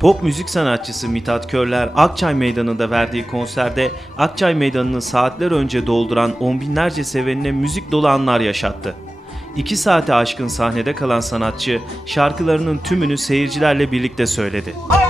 Pop müzik sanatçısı Mithat Körler Akçay Meydanı'nda verdiği konserde Akçay Meydanı'nı saatler önce dolduran on binlerce sevenine müzik dolu anlar yaşattı. İki saate aşkın sahnede kalan sanatçı şarkılarının tümünü seyircilerle birlikte söyledi. Haydi